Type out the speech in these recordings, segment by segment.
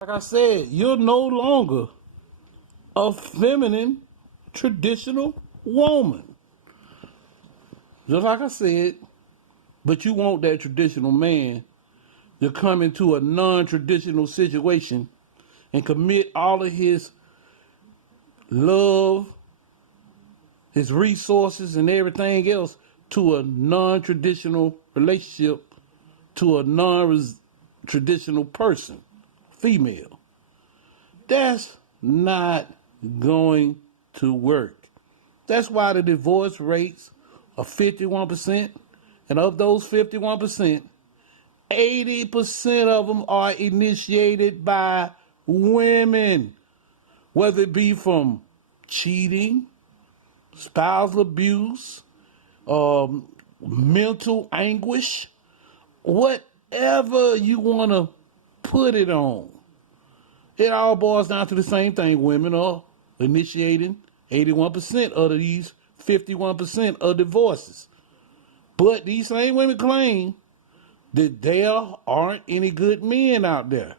Like I said, you're no longer a feminine, traditional woman. Just like I said, but you want that traditional man to come into a non-traditional situation and commit all of his love, his resources, and everything else to a non-traditional relationship, to a non-traditional person, female. That's not going to work. That's why the divorce rates are 51%, and of those 51%, 80% of them are initiated by women, whether it be from cheating, spousal abuse, mental anguish, whatever you want to put it on. It all boils down to the same thing. Women are initiating 81% of these 51% of divorces. But these same women claim that there aren't any good men out there.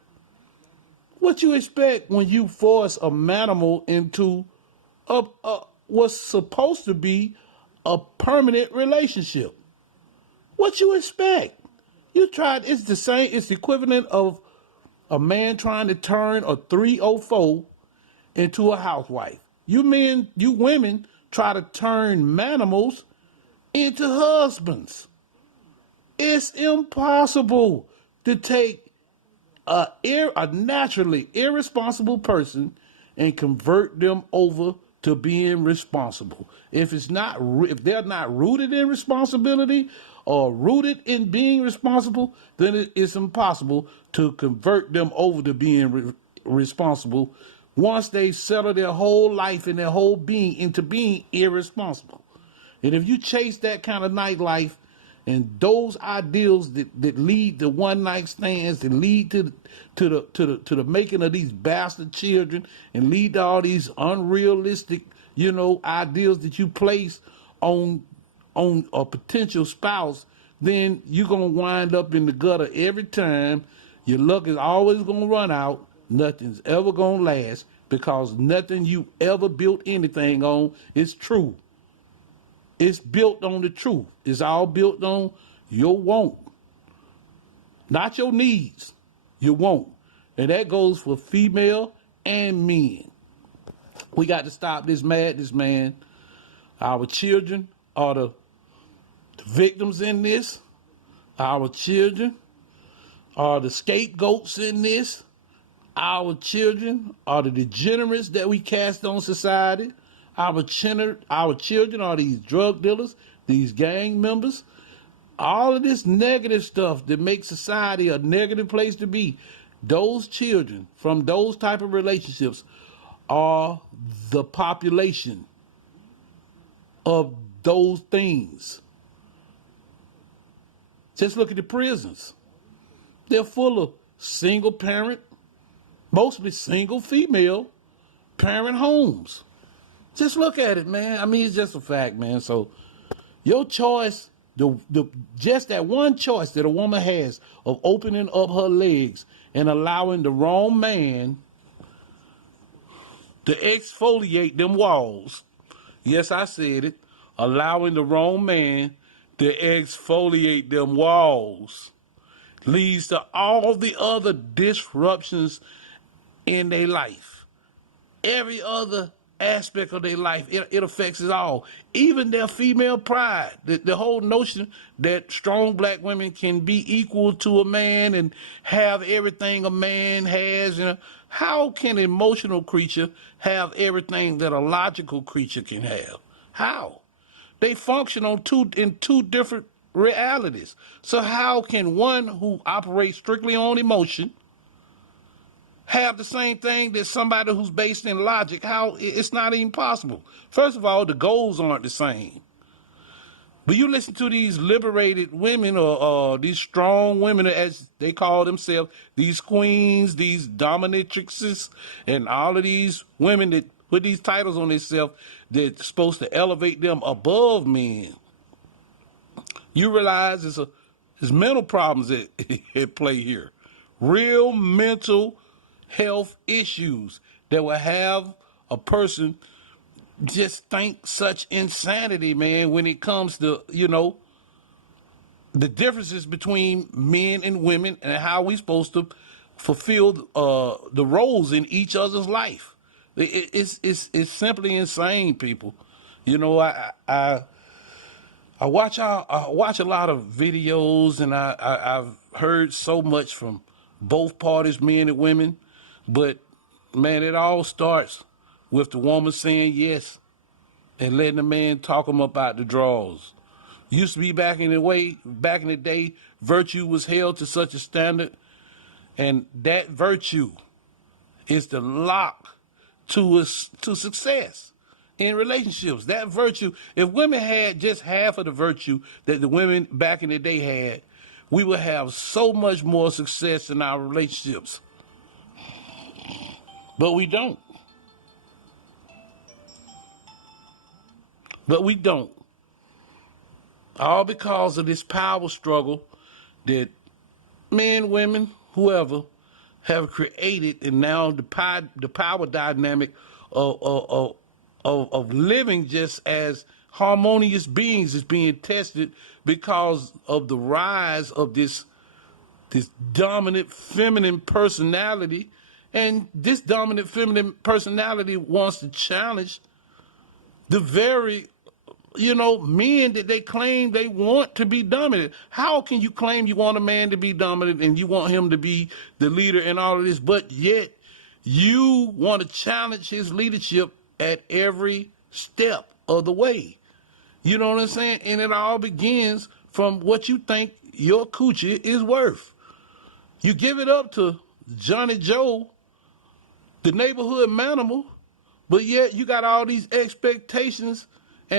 What you expect when you force a manimal into what's supposed to be a permanent relationship? What you expect? It's the same, it's the equivalent of a man trying to turn a 304 into a housewife. You women try to turn manimals into husbands. It's impossible to take a naturally irresponsible person and convert them over to being responsible. If they're not rooted in responsibility or rooted in being responsible, then it's impossible to convert them over to being responsible once they settle their whole life and their whole being into being irresponsible. And if you chase that kind of nightlife and those ideals that lead to one night stands, that lead to the making of these bastard children, and lead to all these unrealistic, ideals that you place on a potential spouse, then you're gonna wind up in the gutter every time. Your luck is always gonna run out. Nothing's ever gonna last because nothing you ever built anything on is true. It's built on the truth. It's all built on your want, not your needs, your want. And that goes for female and men. We got to stop this madness, man. Our children are the victims in this. Our children are the scapegoats in this. Our children are the degenerates that we cast on society. Our children are these drug dealers, these gang members. All of this negative stuff that makes society a negative place to be. Those children from those type of relationships are the population of those things. Just look at the prisons. They're full of single parent, mostly single female parent homes. Just look at it, man. I mean, it's just a fact, man. So your choice, just that one choice that a woman has of opening up her legs and allowing the wrong man to exfoliate them walls. Yes, I said it. Allowing the wrong man to exfoliate them walls leads to all the other disruptions in their life. Every other aspect of their life, it affects it all. Even their female pride. The whole notion that strong black women can be equal to a man and have everything a man has. How can an emotional creature have everything that a logical creature can have? How? They function in two different realities. So how can one who operates strictly on emotion have the same thing that somebody who's based in logic? How? It's not even possible. First of all, the goals aren't the same. But you listen to these liberated women or these strong women, as they call themselves, these queens, these dominatrixes, and all of these women that put these titles on themselves that's supposed to elevate them above men. You realize it's mental problems at play here. Real mental health issues that will have a person just think such insanity, man, when it comes to, the differences between men and women and how we supposed to fulfill the roles in each other's life. It's simply insane, people. I watch a lot of videos, and I've heard so much from both parties, men and women, but man, it all starts with the woman saying yes and letting the man talk them up out the drawers. Used to be back in the day, virtue was held to such a standard, and that virtue is the lock to success in relationships. That virtue, if women had just half of the virtue that the women back in the day had, we would have so much more success in our relationships. But we don't. But we don't. All because of this power struggle that men, women, whoever have created, and now the power dynamic of living just as harmonious beings is being tested because of the rise of this dominant feminine personality, and this dominant feminine personality wants to challenge the very men that they claim they want to be dominant. How can you claim you want a man to be dominant and you want him to be the leader in all of this, but yet you want to challenge his leadership at every step of the way? You know what I'm saying? And it all begins from what you think your coochie is worth. You give it up to Johnny Joe, the neighborhood manimal, but yet you got all these expectations